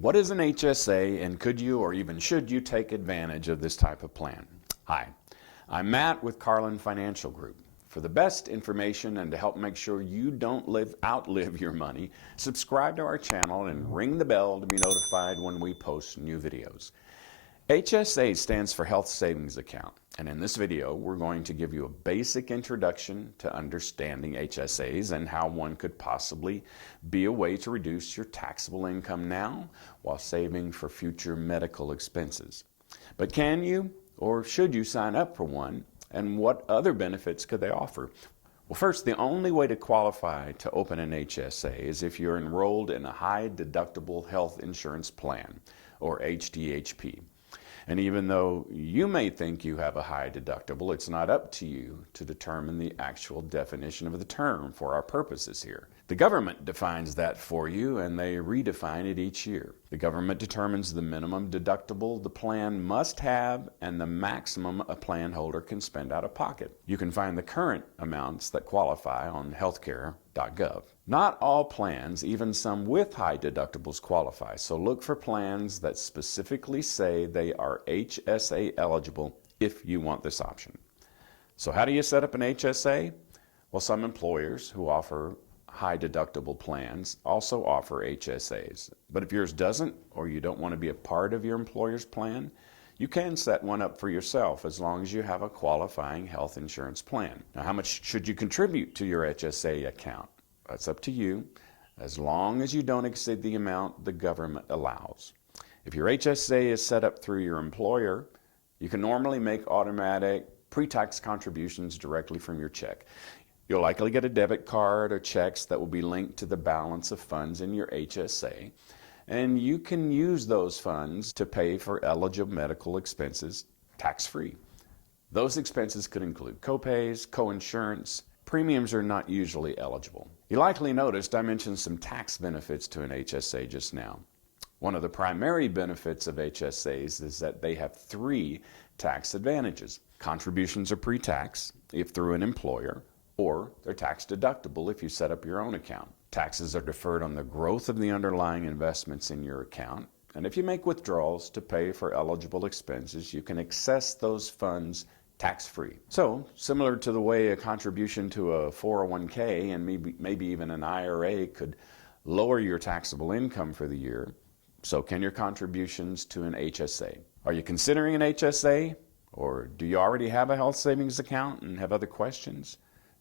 What is an HSA, and could you or even should you take advantage of this type of plan? Hi, I'm Matt with Carlin Financial Group. For the best information and to help make sure you don't outlive your money, subscribe to our channel and ring the bell to be notified when we post new videos. HSA stands for Health Savings Account, and in this video we're going to give you a basic introduction to understanding HSAs and how one could possibly be a way to reduce your taxable income now while saving for future medical expenses. But can you or should you sign up for one, and what other benefits could they offer? Well, first, the only way to qualify to open an HSA is if you're enrolled in a high deductible health insurance plan, or HDHP. And even though you may think you have a high deductible, it's not up to you to determine the actual definition of the term for our purposes here. The government defines that for you, and they redefine it each year. The government determines the minimum deductible the plan must have and the maximum a plan holder can spend out of pocket. You can find the current amounts that qualify on healthcare.gov. Not all plans, even some with high deductibles, qualify, so look for plans that specifically say they are HSA eligible if you want this option. So how do you set up an HSA? Well, some employers who offer high deductible plans also offer HSAs. But if yours doesn't, or you don't want to be a part of your employer's plan, you can set one up for yourself as long as you have a qualifying health insurance plan. Now, how much should you contribute to your HSA account? That's up to you, as long as you don't exceed the amount the government allows. If your HSA is set up through your employer, you can normally make automatic pre-tax contributions directly from your check. You'll likely get a debit card or checks that will be linked to the balance of funds in your HSA, and you can use those funds to pay for eligible medical expenses tax-free. Those expenses could include copays, co-insurance. Premiums are not usually eligible. You likely noticed I mentioned some tax benefits to an HSA just now. One of the primary benefits of HSAs is that they have 3 tax advantages. Contributions are pre-tax if through an employer, or they're tax deductible if you set up your own account. Taxes are deferred on the growth of the underlying investments in your account, and if you make withdrawals to pay for eligible expenses, you can access those funds tax-free. So, similar to the way a contribution to a 401k and maybe even an IRA could lower your taxable income for the year, so can your contributions to an HSA. Are you considering an HSA, or do you already have a health savings account and have other questions?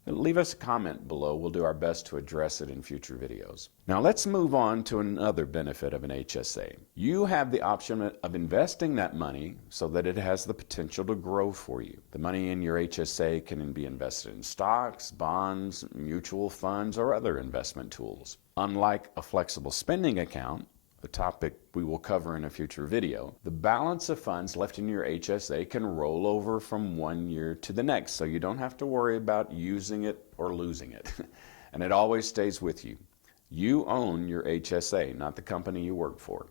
Leave us a comment below. We'll do our best to address it in future videos. Now let's move on to another benefit of an HSA. You have the option of investing that money so that it has the potential to grow for you. The money in your HSA can be invested in stocks, bonds, mutual funds, or other investment tools. Unlike a flexible spending account, a topic we will cover in a future video, the balance of funds left in your HSA can roll over from one year to the next, so you don't have to worry about using it or losing it. And it always stays with you. You own your HSA, not the company you work for.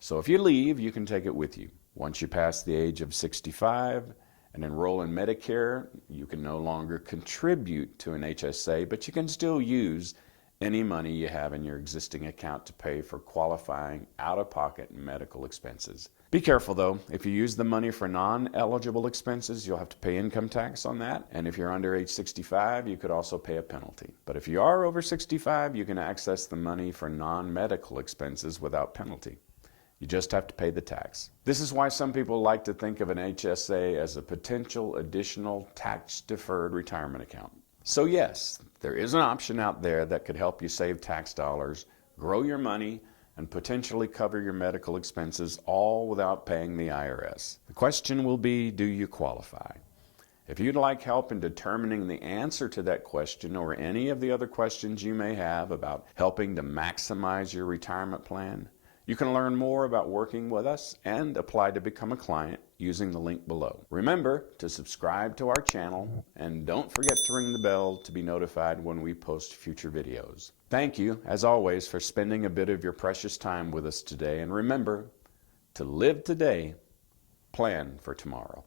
So if you leave, you can take it with you. Once you pass the age of 65 and enroll in Medicare, you can no longer contribute to an HSA, but you can still use any money you have in your existing account to pay for qualifying out-of-pocket medical expenses. Be careful though, if you use the money for non-eligible expenses, you'll have to pay income tax on that, and if you're under age 65, you could also pay a penalty. But if you are over 65, you can access the money for non-medical expenses without penalty. You just have to pay the tax. This is why some people like to think of an HSA as a potential additional tax-deferred retirement account. So yes, there is an option out there that could help you save tax dollars, grow your money, and potentially cover your medical expenses, all without paying the IRS. The question will be, do you qualify? If you'd like help in determining the answer to that question or any of the other questions you may have about helping to maximize your retirement plan, you can learn more about working with us and apply to become a client using the link below. Remember to subscribe to our channel and don't forget to ring the bell to be notified when we post future videos. Thank you, as always, for spending a bit of your precious time with us today, and remember to live today, plan for tomorrow.